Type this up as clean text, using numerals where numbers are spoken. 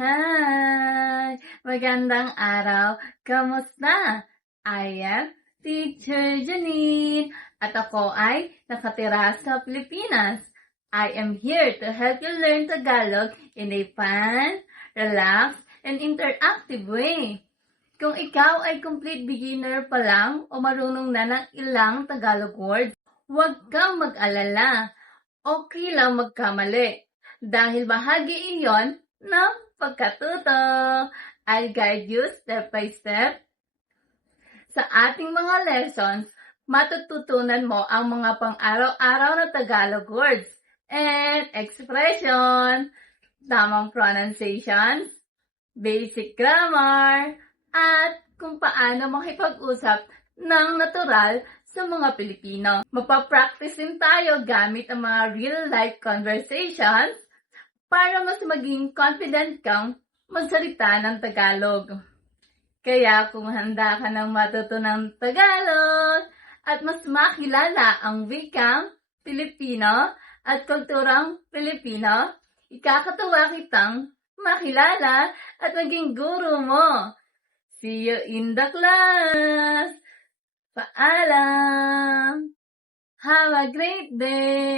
Hi! Magandang araw! Kamusta? I am Teacher Janine at ako ay nakatira sa Pilipinas. I am here to help you learn Tagalog in a fun, relaxed, and interactive way. Kung ikaw ay complete beginner pa lang o marunong na ng ilang Tagalog words, huwag kang mag-alala. Okay lang magkamali dahil bahagi iyon ng pagkatuto. I'll guide you step by step. Sa ating mga lessons, matututunan mo ang mga pang-araw-araw na Tagalog words and expression, tamang pronunciations, basic grammar, at kung paano makipag-usap ng natural sa mga Pilipino. Mapapractice din tayo gamit ang mga real-life conversations para mas maging confident kang magsalita ng Tagalog. Kaya kung handa ka ng matutunang Tagalog at mas makilala ang wikang Pilipino at kulturang Pilipino, ikakatuwa kitang makilala at maging guro mo. See you in the class! Paalam! Have a great day!